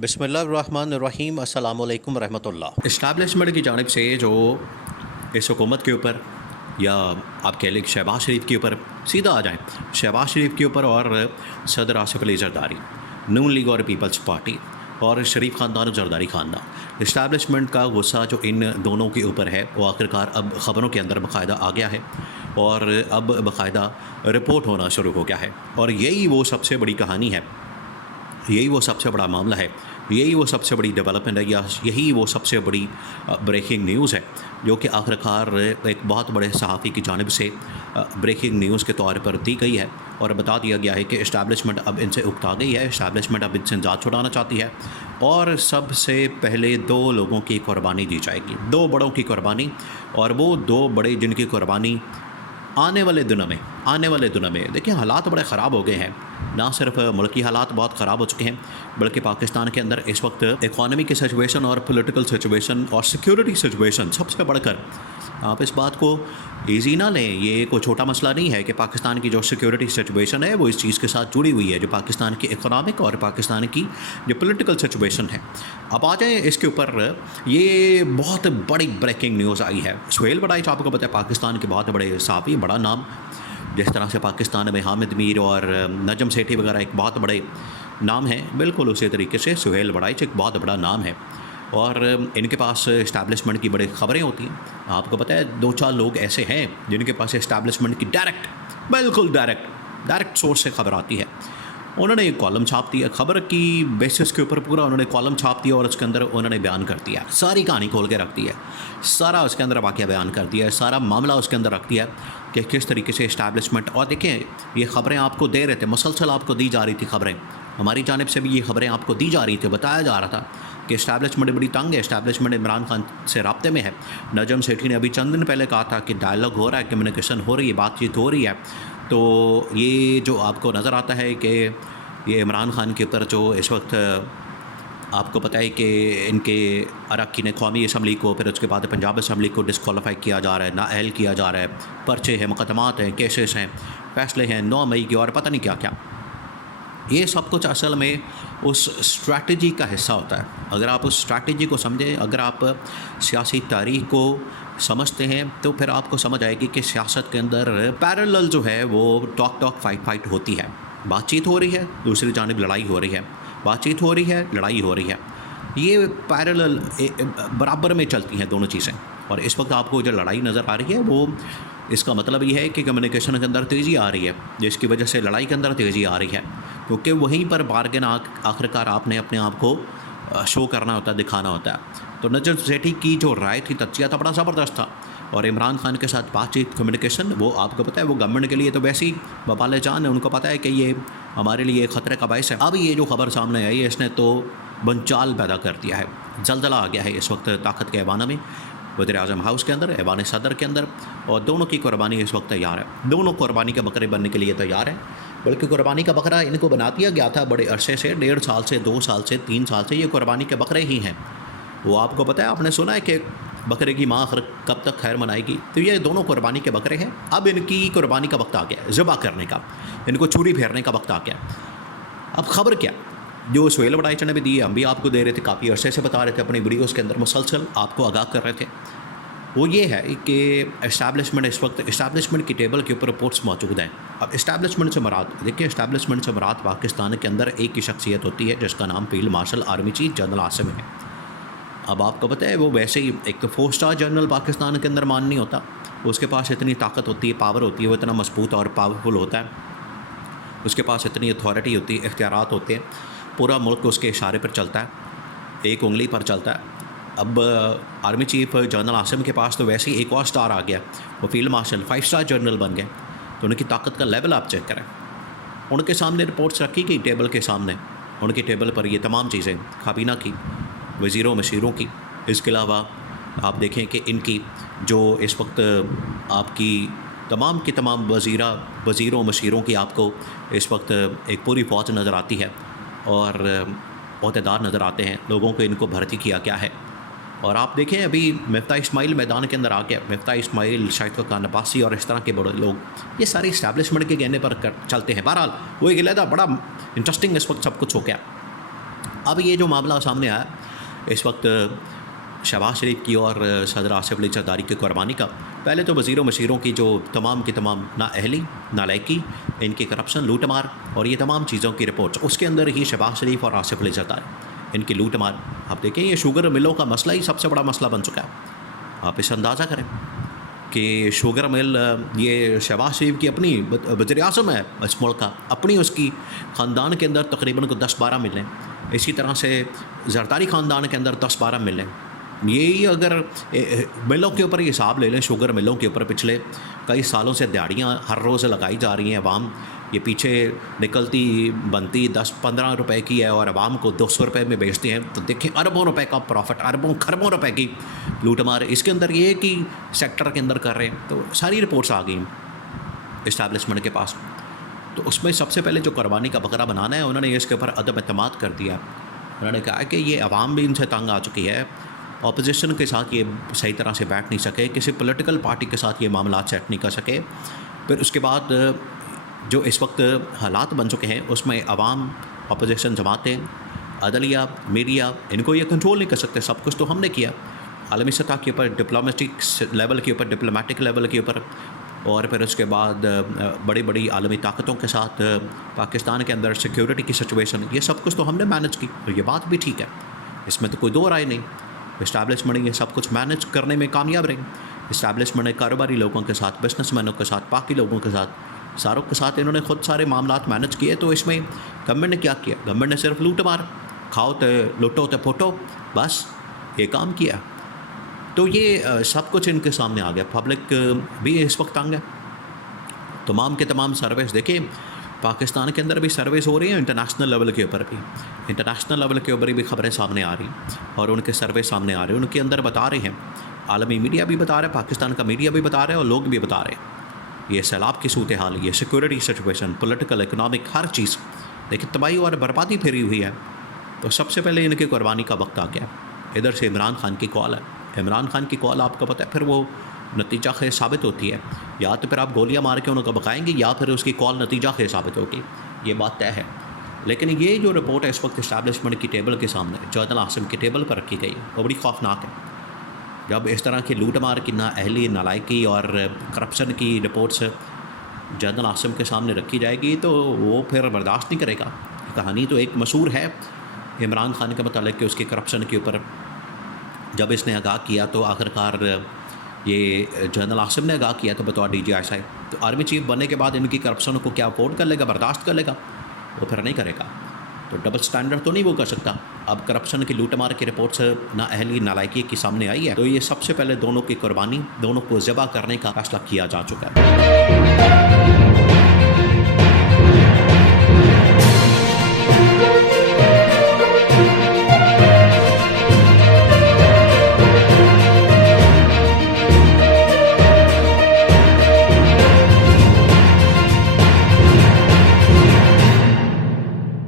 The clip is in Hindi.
बिस्मिल्लाहिर्रहमानिर्रहीम अस्सलामु अलैकुम रहमतुल्लाह। इस्टेब्लिशमेंट की जानिब से जो इस हुकूमत के ऊपर या आप कह लें शहबाज शरीफ के ऊपर सीधा आ जाएं, शहबाज शरीफ के ऊपर और सदर आसिफ अली जरदारी, नून लीग और पीपल्स पार्टी और शरीफ ख़ानदान और जरदारी ख़ानदान, इस्टेब्लिशमेंट का गुस्सा जो इन दोनों के ऊपर है वो आखिरकार अब ख़बरों के अंदर बाकायदा आ गया है और अब बाकायदा रिपोर्ट होना शुरू हो गया है। और यही वो सबसे बड़ी कहानी है, यही वो सबसे बड़ा मामला है, यही वो सबसे बड़ी डेवलपमेंट है, या यही वो सबसे बड़ी ब्रेकिंग न्यूज़ है जो कि आखिरकार एक बहुत बड़े सहाफ़ी की जानिब से ब्रेकिंग न्यूज़ के तौर पर दी गई है और बता दिया गया है कि इस्टेब्लिशमेंट अब इनसे उकता गई है, इस्टेब्लिशमेंट अब इनसे निजात छुड़ाना चाहती है और सबसे पहले दो लोगों की कुर्बानी दी जाएगी, दो बड़ों की कुर्बानी। और वो दो बड़े जिनकी कुर्बानी आने वाले दिनों में देखिए हालात बड़े ख़राब हो गए हैं। ना सिर्फ मुल्की हालात बहुत ख़राब हो चुके हैं बल्कि पाकिस्तान के अंदर इस वक्त इकॉनमी की सिचुएशन और पॉलिटिकल सिचुएशन और सिक्योरिटी सिचुएशन सबसे बढ़कर, आप इस बात को ईजी ना लें, ये कोई छोटा मसला नहीं है कि पाकिस्तान की जो सिक्योरिटी सिचुएशन है वो इस चीज़ के साथ जुड़ी हुई है, जो पाकिस्तान की इकॉनमिक और पाकिस्तान की जो पॉलिटिकल सिचुएशन है। अब आ जाएँ इसके ऊपर, ये बहुत बड़ी ब्रेकिंग न्यूज़ आई है। सुहेल बड़ाइच आपको पता है पाकिस्तान के बहुत बड़े सहाफ़ी, बड़ा नाम, जिस तरह से पाकिस्तान में हामिद मीर और नजम सेठी वगैरह एक बहुत बड़े नाम हैं, बिल्कुल उसी तरीके से सुहेल बड़ाइच एक बहुत बड़ा नाम है और इनके पास इस्टेब्लिशमेंट की बड़ी ख़बरें होती हैं। आपको पता है दो चार लोग ऐसे हैं जिनके पास इस्टेब्लिशमेंट की बिल्कुल डायरेक्ट सोर्स से ख़बर आती है। उन्होंने एक कॉलम छाप दिया, खबर की बेसिस के ऊपर पूरा उन्होंने कॉलम छाप दिया और उसके अंदर उन्होंने बयान कर दिया, सारी कहानी खोल के रख दी है, सारा उसके अंदर वाक़या बयान कर दिया है, सारा मामला उसके अंदर रख दिया कि किस तरीके से इस्टेब्लिशमेंट। और देखें ये ख़बरें आपको दे रहे थे, मुसलसल आपको दी जा रही थी खबरें, हमारी जानिब से भी ये खबरें आपको दी जा रही थी, बताया जा रहा था कि इस्टेब्लिशमेंट बड़ी तंग है, इस्टेब्लिशमेंट इमरान खान से राब्ते में है। नजम सेठी ने अभी चंद दिन पहले कहा था कि डायलॉग हो रहा है, कम्युनिकेशन हो रही है, बातचीत हो रही है। तो ये जो आपको नज़र आता है कि ये इमरान खान के ऊपर जो इस वक्त आपको पता है कि इनके अरकान कौमी असम्बली को, फिर उसके बाद पंजाब असम्बली को डिस्क्वालीफाई किया जा रहा है, नाअहल किया जा रहा है, पर्चे हैं, मुकदमात हैं, केसेस हैं, फैसले हैं 9 मई की और पता नहीं क्या क्या। ये सब कुछ असल में उस स्ट्रैटेजी का हिस्सा होता है। अगर आप उस स्ट्रैटेजी को समझें, अगर आप सियासी तारीख को समझते हैं तो फिर आपको समझ आएगी कि सियासत के अंदर पैरेलल जो है वो टॉक फाइट होती है। बातचीत हो रही है, दूसरी जानिब लड़ाई हो रही है, बातचीत हो रही है, लड़ाई हो रही है, ये पैरेलल बराबर में चलती हैं दोनों चीज़ें। और इस वक्त आपको जो लड़ाई नज़र आ रही है वो इसका मतलब ये है कि कम्युनिकेशन के अंदर तेज़ी आ रही है, जिसकी वजह से लड़ाई के अंदर तेज़ी आ रही है, क्योंकि वहीं पर बारगेन आखिरकार आपने अपने आप को शो करना होता है, दिखाना होता है। तो नजम सेठी की जो राय थी, तज्जिया था, बड़ा ज़बरदस्त था और इमरान खान के साथ बातचीत, कम्युनिकेशन, वो आपको पता है वो गवर्नमेंट के लिए तो वैसे ही बबाल जान है, उनको पता है कि ये हमारे लिए ख़तरे का बायस है। अब ये जो खबर सामने आई है इसने तो बंचाल पैदा कर दिया है, जलजला आ गया है इस वक्त ताकत के ऐवान में, वज़ीर-ए-आज़म हाउस के अंदर, ऐवान सदर के अंदर, और दोनों की कुर्बानी इस वक्त तैयार है, दोनों कुर्बानी के बकरे बनने के लिए तैयार है। बल्कि कुर्बानी का बकरा इनको बना दिया गया था बड़े अरसे से, 1.5 साल से, 2 साल से, 3 साल से ये कुर्बानी के बकरे ही हैं। वो आपको पता है, आपने सुना है कि बकरे की माँ कब तक खैर मनाएगी, तो ये दोनों कुर्बानी के बकरे हैं। अब इनकी कुर्बानी का वक्त आ गया, ज़िबा करने का, इनको छुरी फेरने का वक्त आ गया। अब खबर क्या जो सुहेल बड़ाइच ने भी दी है, हम भी आपको दे रहे थे, काफ़ी अरसे से बता रहे थे अपनी वीडियोज़ के अंदर, मुसलसल आपको आगाह कर रहे थे, वो ये है कि इस्टेब्लिशमेंट इस वक्त इस्टेब्लिशमेंट की टेबल के ऊपर रिपोर्ट्स मौजूद हैं। अब इस्टेब्लिशमेंट से मुराद, देखिए इस्टेब्लिशमेंट से मुराद पाकिस्तान के अंदर एक ही शख्सियत होती है जिसका नाम field marshal army chief general Asim है। अब आपको पता है वो वैसे ही एक तो 4 स्टार जनरल पाकिस्तान के अंदर मान नहीं होता, उसके पास इतनी ताकत होती है, पावर होती है, वो इतना मजबूत और पावरफुल होता है, उसके पास इतनी अथॉरिटी होती है, इख्तियारात होते हैं, पूरा मुल्क उसके इशारे पर चलता है, एक उंगली पर चलता है। अब आर्मी चीफ जनरल आसिम के पास तो वैसे ही एक और स्टार आ गया, वो फील्ड मार्शल 5 स्टार जनरल बन गए, तो उनकी ताकत का लेवल आप चेक करें। उनके सामने रिपोर्ट्स रखी गई टेबल के सामने, उनकी टेबल पर ये तमाम चीज़ें, काबीना की, वज़ीरों मशीरों की, इसके अलावा आप देखें कि इनकी जो इस वक्त आपकी तमाम की तमाम वज़ीरों मशीरों की आपको इस वक्त एक पूरी फ़ौज नज़र आती है और अहदेदार नज़र आते हैं, लोगों को इनको भर्ती किया क्या है। और आप देखें अभी मिफ्ता इस्माइल मैदान के अंदर आ गया, मिफ्ता इस्माइल, शाहिद खान अब्बासी और इस तरह के बड़े लोग, ये सारे इस्टेब्लिशमेंट के कहने पर चलते हैं। बहरहाल वो एक अलहदा बड़ा इंटरेस्टिंग इस वक्त सब कुछ हो गया। अब ये जो मामला सामने आया इस वक्त शहबाज शरीफ की और सदर आसिफ अली जरदारी की कुर्बानी का, पहले तो वज़ीरों मशीरों की जो तमाम की तमाम नाअहली, नालायकी, इनकी करप्शन, लूट मार और ये तमाम चीज़ों की रिपोर्ट्स, उसके अंदर ही शहबाज शरीफ और आसिफ अली जरदारी इनकी लूट मार। आप देखें ये शुगर मिलों का मसला ही सबसे बड़ा मसला बन चुका है। आप इसे अंदाज़ा करें कि शुगर मिल ये शहबाज शरीफ की अपनी वज़ीर आज़म है इस मुल्क का, अपनी उसकी ख़ानदान के अंदर तकरीबन को 10-12 मिलें, इसी तरह से जरदारी ख़ानदान के अंदर 10-12 मिलें। यही अगर मिलों के ऊपर हिसाब ले लें, शुगर मिलों के ऊपर पिछले कई सालों से दिहाड़ियाँ हर रोज़ लगाई जा रही हैं। अवाम ये पीछे निकलती बनती 10-15 रुपए की है और अवाम को 200 रुपये में बेचते हैं, तो देखें अरबों रुपए का प्रॉफिट, अरबों खरबों रुपए की लूट मार इसके अंदर ये कि सेक्टर के अंदर कर रहे हैं। तो सारी रिपोर्ट्स आ गई इस्टेब्लिशमेंट के पास। तो उसमें सबसे पहले जो कुर्बानी का बकरा बनाना है, उन्होंने इसके ऊपर अदम एतमाद कर दिया। उन्होंने कहा कि ये अवाम भी इनसे तंग आ चुकी है, ऑपोजिशन के साथ ये सही तरह से बैठ नहीं सके, किसी पॉलिटिकल पार्टी के साथ ये मामला सेट नहीं कर सके। फिर उसके बाद जो इस वक्त हालात बन चुके हैं उसमें अवाम, अपोजिशन जमातें, अदलिया, मीडिया, इनको ये कंट्रोल नहीं कर सकते। सब कुछ तो हमने किया आलमी सतह के ऊपर, डिप्लोमेटिक लेवल के ऊपर, डिप्लोमेटिक लेवल के ऊपर, और फिर उसके बाद बड़ी बड़ी आलमी ताकतों के साथ पाकिस्तान के अंदर सिक्योरिटी की सिचुएशन, ये सब कुछ तो हमने मैनेज की और ये बात भी ठीक है, इसमें तो कोई दो राय नहीं। इस्टेब्लिशमेंट ये सब कुछ मैनेज करने में कामयाब रही। इस्टेब्लिशमेंट ने कारोबारी लोगों के साथ, बिजनेसमैनों के साथ, बाकी लोगों के साथ, सारों के साथ इन्होंने खुद सारे मामलात मैनेज किए। तो इसमें गवर्नमेंट ने क्या किया? गवर्नमेंट ने सिर्फ लूट मार, खाओ तो लुटो तो फोटो, बस ये काम किया। तो ये सब कुछ इनके सामने आ गया। पब्लिक भी इस वक्त तंग है। तमाम के तमाम सर्विस देखिए, पाकिस्तान के अंदर भी सर्विस हो रही है, इंटरनेशनल लेवल के ऊपर भी, इंटरनेशनल लेवल के ऊपर भी खबरें सामने आ रही और उनके सर्वे सामने आ रहे हैं। उनके अंदर बता रहे हैं, आलमी मीडिया भी बता रहा है, पाकिस्तान का मीडिया भी बता रहा है और लोग भी बता रहे हैं। ये सैलाब की सूरत हाल, ये सिक्योरिटी सिचुएशन, पॉलिटिकल, इकनॉमिक, हर चीज़ देखिए तबाही और बर्बादी फेरी हुई है। तो सबसे पहले इनकी कुर्बानी का वक्त आ गया। इधर से इमरान खान की कॉल है। इमरान खान की कॉल आपको पता है फिर वो नतीजा खेज साबित होती है। या तो फिर आप गोलियां मार के उनको भगाएंगे या फिर उसकी कॉल नतीजा खेज साबित होगी, ये बात तय है। लेकिन ये जो रिपोर्ट है इस वक्त इस्टेब्लिशमेंट की टेबल के सामने, जनरल आसिम की टेबल पर रखी गई, वो बड़ी खौफनाक है। जब इस तरह की लूट मार की, नाअहली, नालायकी और करप्शन की रिपोर्ट्स जनरल आसिम के सामने रखी जाएगी तो वो फिर बर्दाश्त नहीं करेगा। कहानी तो एक मशहूर है इमरान खान के मतलब कि उसकी करप्शन के ऊपर जब इसने आगाह किया तो आखिरकार ये जनरल आसिम ने आगाह किया तो बतौर DGI, तो आर्मी चीफ बनने के बाद इनकी करप्शन को क्या अफोर्ड कर लेगा, बर्दाश्त कर लेगा? वो फिर नहीं करेगा। तो डबल स्टैंडर्ड तो नहीं वो कर सकता। अब करप्शन की लूटमार की रिपोर्ट्स नाअहली, नालायकी की सामने आई है, तो ये सबसे पहले दोनों की कुर्बानी, दोनों को ज़िबा करने का फैसला किया जा चुका है।